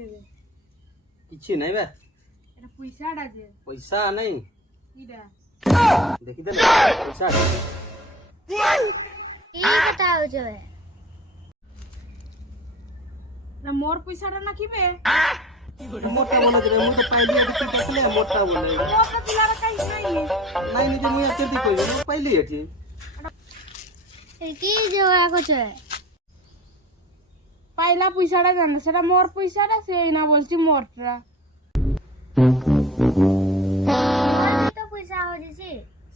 দেবে କିଛି ନାଇଁ ବେ এটা পয়সাটা যে ପଇସା ନାଇଁ কিডা ଦେଖିଦେଲେ ପଇସା এই কথা হচ্ছে বে না মোর পয়সাটা না কিবে ମୋଟା ବୋଲେ ଯେ ମୁଁ ତ ପାଇଲି ଏଠି ତୁ ଦେଖିଲେ ମୋଟା ବୋଲେ মোটা দিলার কাই নাই ନାଇଁ ନିଜେ ମୁଁ କେମିତି କହିବି ମୁଁ ପାଇଲି ଏଠି কি জোয়া করছে পাইলা পয়সাটা জানা সেটা মোর পয়সাটা সেই না বলছি মোরটা তো পয়সা হচ্ছে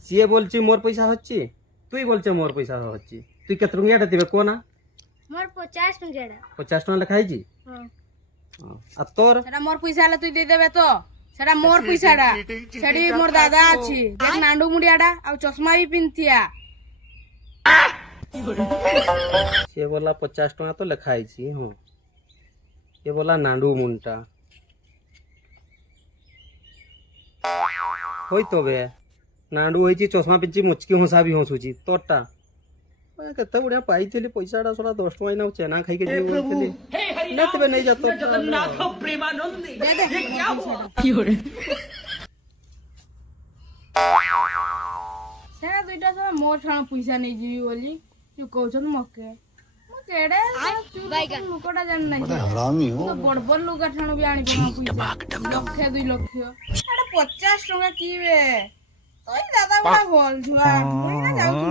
ସିଏ বলছি মোর পয়সা হচ্ছে তুই বলছে মোর পয়সা হচ্ছে তুই କେତେ ଟଙ୍କିଆଟା ଦେବେ କହ ନା মোর 50 টাকা 50 ଟଙ୍କା ଲେଖା ହେଇଛି হ্যাঁ ଆଉ তোর সেটা মোর পয়সা হলে তুই দিয়ে দেবে তো সেটা মোর পয়সাটা সেটি মোর দাদা আছে দেখ নান্ডু মুড়িয়াটা আর চশমা ବି ପିନ୍ଧିଆ ସିଏ ବୋଲା 50 ଟଙ୍କା ତ ଲେଖା ହେଇଛି ହଁ ସିଏ ବୋଲା ନାଣ୍ଡୁ ମୁଣ୍ଡଟା ହୋଇ ତ ବେ ନାଣ୍ଡୁ ହେଇଛି ଚଷମା ପିନ୍ଧିଛି ମୁଚକି ହଁସା ବି ହଁସୁଛି ତୋରଟା କେତେ ବଢିଆ ପାଇଥିଲି ପଇସାଟା ସଲା 10 ଟଙ୍କା ଏଇନା ଚେନା ଖାଇକି ଯିବି ବୋଲଥିଲି ନେତେବେ ନେଇ ଯା ତୋର সেটা দুইটা সময় মোর ঠানো পয়সা নেই যাবি বলি তুই কৌছন মকে ମୁଁ କେଡେ ଲୋକଟା ଜାଣି ନାହିଁ ବଡ ବଡ ଲୋକ ଠାଣୁ ବି ଆଣିବ ନା ପଇସା 1 2 ଲକ୍ଷ ଏଟା 50 ଟଙ୍କା କିବେ ତୋଇ ଦାଦା ବଡ ଭଲ ଛୁଆ ମୁଇ ନା ଯାଉଛୁ